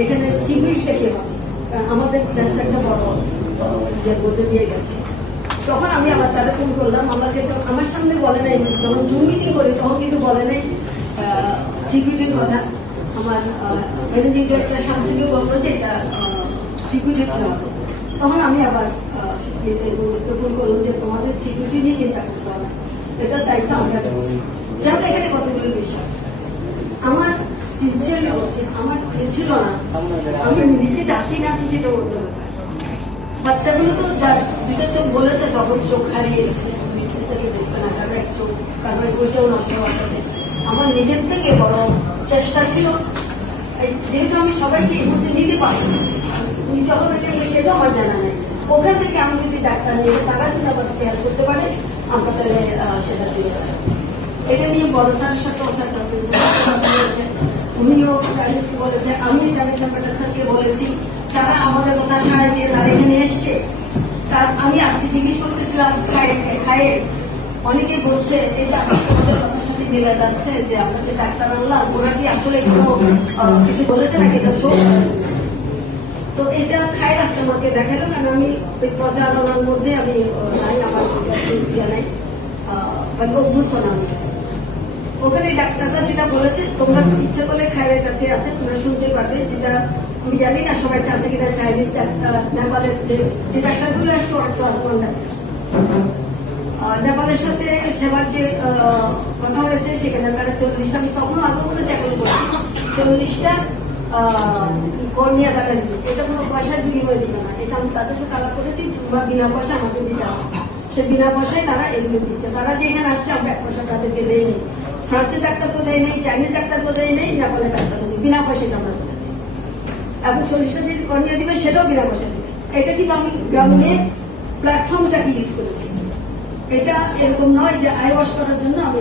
এখানে সিকিউরিটিটা কি হবে, আমাদের দেশটা একটা বড় মধ্যে দিয়ে গেছে। তখন আমি আবার তারা ফোন করলাম, আমাকে তো আমার সামনে বলে নাই, যখন জুম মিটিং করি তখন কিন্তু বলে নাই সিকিউরিটির কথা। আমার ম্যানেজিং ডিরেক্টর শামসুকে বলবো যে এটা সিকিউরিটির কথা হবে। তখন আমি আবার ফোন করলাম যে তোমাদের সিকিউরিটি নিয়ে চিন্তা করতে হবে, এটার দায়িত্ব আমরা দিচ্ছি। যেমন এখানে কতগুলো বিষয় আমার সিনসিয়ারলি বলছি, আমার ছিল না, আমি নিশ্চিত আছি না আছি সেটা বলতে হবে। বাচ্চাগুলো তো যার দুটো চোখ বলেছে তখন চোখ হারিয়ে গেছে, দেখবে না, কারণ এক চোখ কারণ বসেও নষ্ট হওয়াতে আমার নিজের থেকে বড় চেষ্টা ছিল, যেহেতু আমি সবাইকে এই মুহূর্তে নিতে পারি নিতে হবে সেটাও আমার জানা নেই। ওখান থেকে আমি যদি ডাক্তার নিয়ে তারা যদি আমাকে হেল্প করতে পারে আমরা তাহলে সেটা দিয়ে পারি। এটা নিয়ে বড় স্যারের সাথে বলেছে, উনিও চাইনিজকে বলেছে, আমি চাইনিজ স্যারকে বলেছি, তারা আমাদের কথা সাড়া দিয়ে তারা এখানে এসছে। তার আমি আজকে জিজ্ঞেস করতেছিলাম খায়ে অনেকে বলছে এই যে আজকে আমাদের কথার সাথে মিলে যাচ্ছে যে আমরা যে ডাক্তার আনলাম ওরা কি আসলে কিছু বলেছে নাকি এটা শোক। তো এটা খায় রাস্তা আমাকে দেখালো, কারণ আমি ওই প্রচারণার মধ্যে আমি নাই, আমার জানাই অভ্যস্ত না। আমি ওখানে ডাক্তাররা যেটা বলেছে তোমরা ইচ্ছা করলে খায়ের কাছে আছে, তোমরা শুনতে পারবে, যেটা আমি জানি না সবাইটা আছে কিনা, চাইনিজ ডাক্তার নেপালের যে ডাক্তারগুলো আছে ওরা তো আসমান ডাক্তার। নেপালের সাথে সেবার যে কথা হয়েছে সেখানে তারা 40টা, আমি তখনও আগে বলে চাকরি করছি, 40টা কর্নিয়া তারা দিবে, এটা কোনো পয়সার বিনিময় দিবে না, এটা আমি তাদের সাথে আলাপ করেছি, তোমরা বিনা পয়সা আমাকে দিতে হবে। সে বিনা পয়সায় তারা এগুলো দিচ্ছে, তারা যে এখানে আসছে আমরা 1 পয়সা তাদেরকে দেয় নেই, ফ্রান্সের ডাক্তার তো দেয় নেই, চাইনিজ ডাক্তার তো দেয় নেই, নেপালের ডাক্তার তো বিনা পয়সায় আমরা করেছি। এবং 40টা যে কর্নিয়া দিবে সেটাও বিনা পয়সা দিবে। এটা কিন্তু আমি গ্রামীণের প্ল্যাটফর্মটাকে ইউজ করেছি, এটা এরকম নয় যে আই ওয়াশ করার জন্য আমি